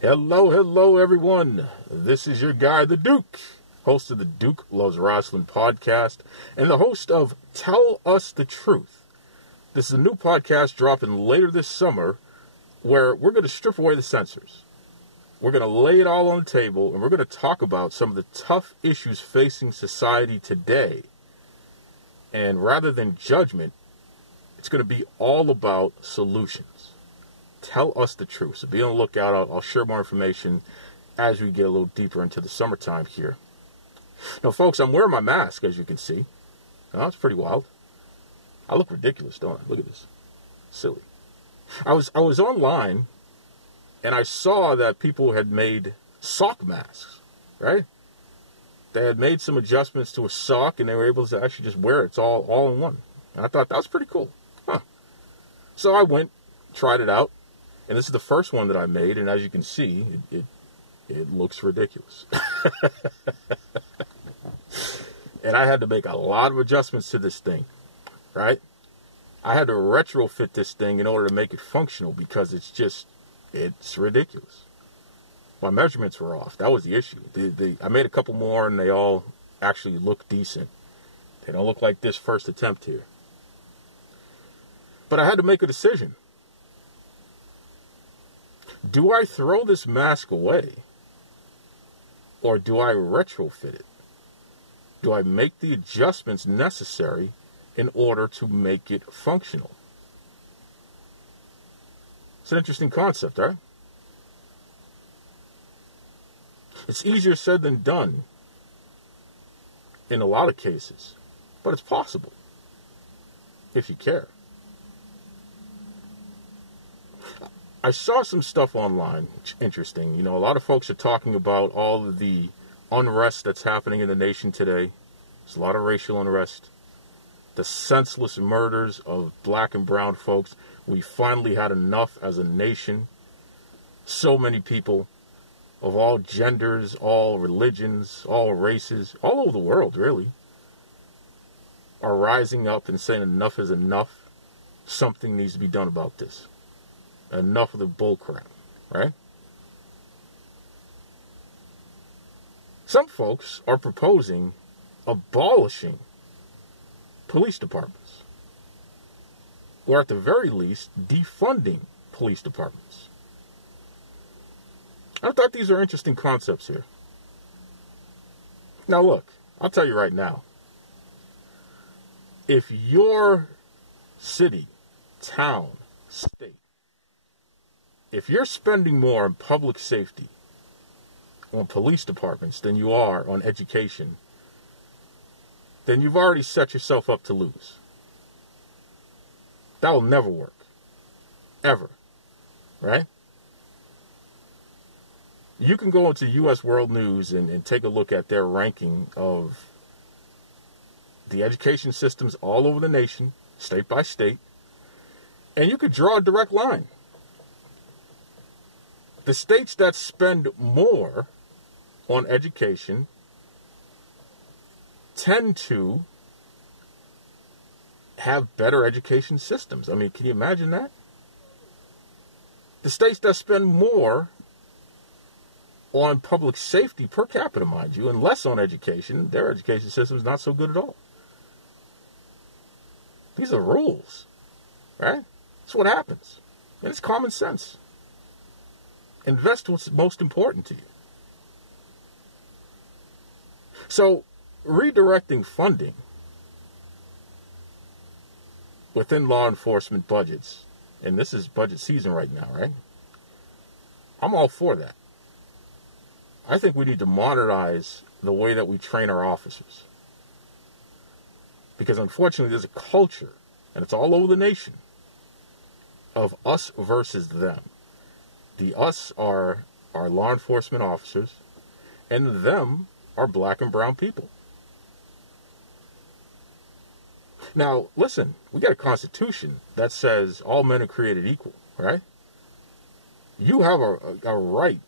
Hello, hello, everyone. This is your guy, the Duke, host of the Duke Loves Wrestling podcast, and the host of Tell Us the Truth. This is a new podcast dropping later this summer where we're going to strip away the censors. We're going to lay it all on the table, and we're going to talk about some of the tough issues facing society today. And rather than judgment, it's going to be all about solutions. Tell us the truth. So be on the lookout. I'll share more information as we get a little deeper into the summertime here. Now, folks, I'm wearing my mask, as you can see. Oh, it's pretty wild. I look ridiculous, don't I? Look at this. Silly. I was online, and I saw that people had made sock masks, right? They had made some adjustments to a sock, and they were able to actually just wear it. It's all in one. And I thought that was pretty cool. Huh. So I went, tried it out, and this is the first one that I made, and as you can see, it looks ridiculous. And I had to make a lot of adjustments to this thing, right? I had to retrofit this thing in order to make it functional because it's ridiculous. My measurements were off. That was the issue. I made a couple more, and they all actually look decent. They don't look like this first attempt here. But I had to make a decision. Do I throw this mask away? Or do I retrofit it? Do I make the adjustments necessary in order to make it functional? It's an interesting concept, right? It's easier said than done in a lot of cases, but it's possible if you care. I saw some stuff online, which is interesting. You know, a lot of folks are talking about all of the unrest that's happening in the nation today. There's a lot of racial unrest. The senseless murders of black and brown folks. We finally had enough as a nation. So many people of all genders, all religions, all races, all over the world, really, are rising up and saying enough is enough. Something needs to be done about this. Enough of the bullcrap, right? Some folks are proposing abolishing police departments, or at the very least, defunding police departments. I thought these are interesting concepts here. Now look, I'll tell you right now, if your city, town, state, if you're spending more on public safety, on police departments than you are on education, then you've already set yourself up to lose. That will never work. Ever. Right? You can go into U.S. World News and take a look at their ranking of the education systems all over the nation, state by state, and you could draw a direct line. The states that spend more on education tend to have better education systems. I mean, can you imagine that? The states that spend more on public safety per capita, mind you, and less on education, their education system is not so good at all. These are rules, right? That's what happens. And it's common sense. Invest what's most important to you. So, redirecting funding within law enforcement budgets, and this is budget season right now, right? I'm all for that. I think we need to modernize the way that we train our officers. Because unfortunately, there's a culture, and it's all over the nation, of us versus them. The us are our law enforcement officers, and the them are black and brown people. Now, listen, we got a constitution that says all men are created equal, right? You have a right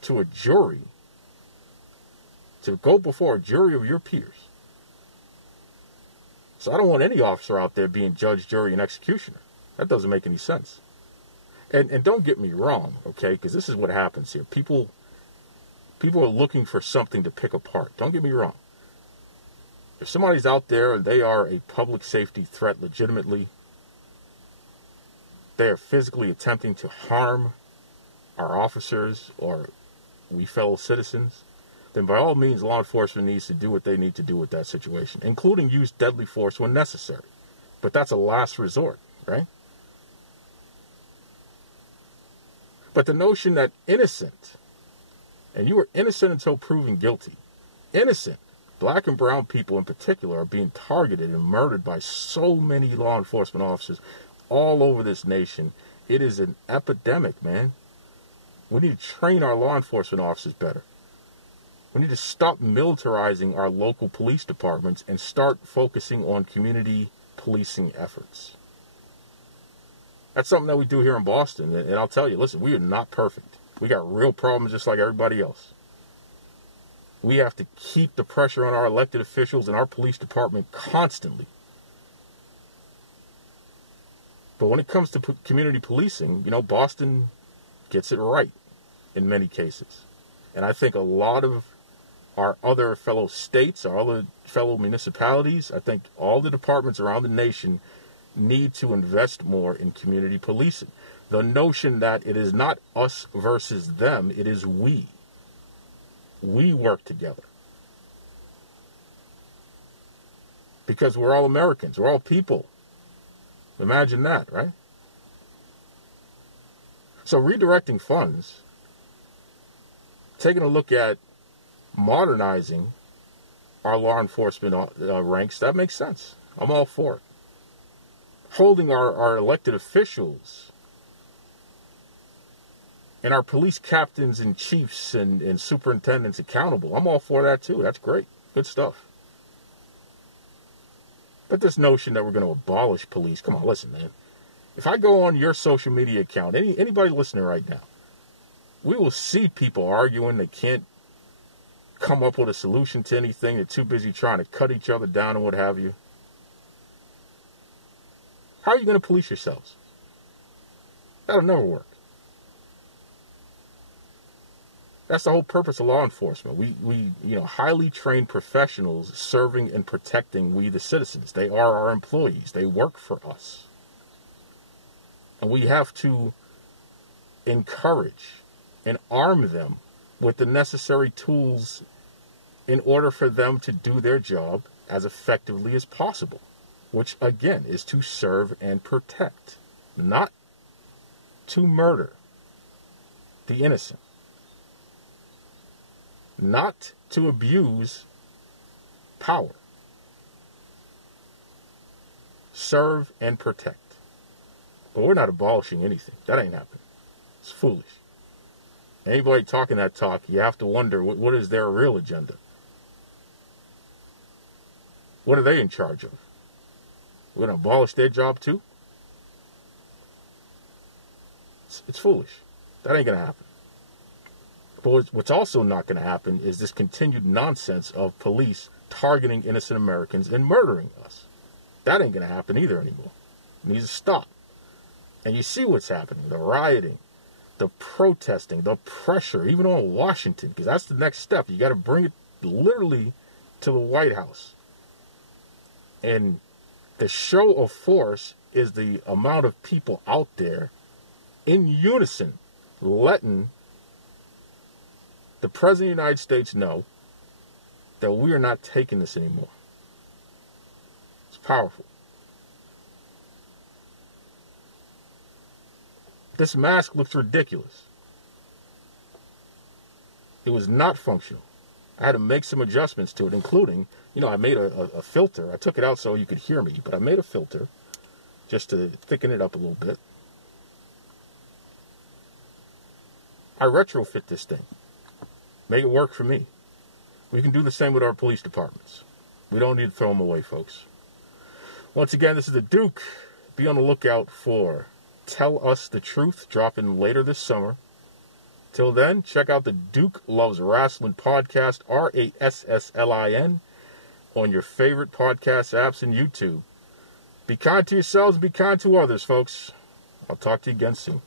to a jury, to go before a jury of your peers. So I don't want any officer out there being judge, jury, and executioner. That doesn't make any sense. And don't get me wrong, okay? Because this is what happens here. People are looking for something to pick apart. Don't get me wrong. If somebody's out there and they are a public safety threat legitimately, they are physically attempting to harm our officers or we fellow citizens, then by all means law enforcement needs to do what they need to do with that situation, including use deadly force when necessary. But that's a last resort, right? But the notion that innocent, and you are innocent until proven guilty, innocent, black and brown people in particular are being targeted and murdered by so many law enforcement officers all over this nation. It is an epidemic, man. We need to train our law enforcement officers better. We need to stop militarizing our local police departments and start focusing on community policing efforts. That's something that we do here in Boston. And I'll tell you, listen, we are not perfect. We got real problems just like everybody else. We have to keep the pressure on our elected officials and our police department constantly. But when it comes to community policing, Boston gets it right in many cases. And I think a lot of our other fellow states, our other fellow municipalities, I think all the departments around the nation need to invest more in community policing. The notion that it is not us versus them, it is we. We work together. Because we're all Americans. We're all people. Imagine that, right? So redirecting funds, taking a look at modernizing our law enforcement ranks, that makes sense. I'm all for it. Holding our elected officials and our police captains and chiefs and superintendents accountable, I'm all for that too. That's great. Good stuff. But this notion that we're going to abolish police, come on, listen, man. If I go on your social media account, anybody listening right now, we will see people arguing. They can't come up with a solution to anything. They're too busy trying to cut each other down and what have you. How are you going to police yourselves? That'll never work. That's the whole purpose of law enforcement. We highly trained professionals serving and protecting we the citizens. They are our employees. They work for us. And we have to encourage and arm them with the necessary tools in order for them to do their job as effectively as possible, which again is to serve and protect, not to murder the innocent, not to abuse power. Serve and protect. But we're not abolishing anything. That ain't happening. It's foolish. Anybody talking that talk, you have to wonder, what is their real agenda? What are they in charge of? We're going to abolish their job too? It's foolish. That ain't going to happen. But what's also not going to happen is this continued nonsense of police targeting innocent Americans and murdering us. That ain't going to happen either anymore. It needs to stop. And you see what's happening. The rioting, the protesting, the pressure, even on Washington, because that's the next step. You got to bring it literally to the White House. And the show of force is the amount of people out there in unison letting the President of the United States know that we are not taking this anymore. It's powerful. This mask looks ridiculous. It was not functional. I had to make some adjustments to it, including, I made a filter. I took it out so you could hear me, but I made a filter just to thicken it up a little bit. I retrofit this thing. Make it work for me. We can do the same with our police departments. We don't need to throw them away, folks. Once again, this is the Duke. Be on the lookout for Tell Us the Truth, dropping later this summer. Till then, check out the Duke Loves Wrestling podcast, RASSLIN, on your favorite podcast apps and YouTube. Be kind to yourselves, be kind to others, folks. I'll talk to you again soon.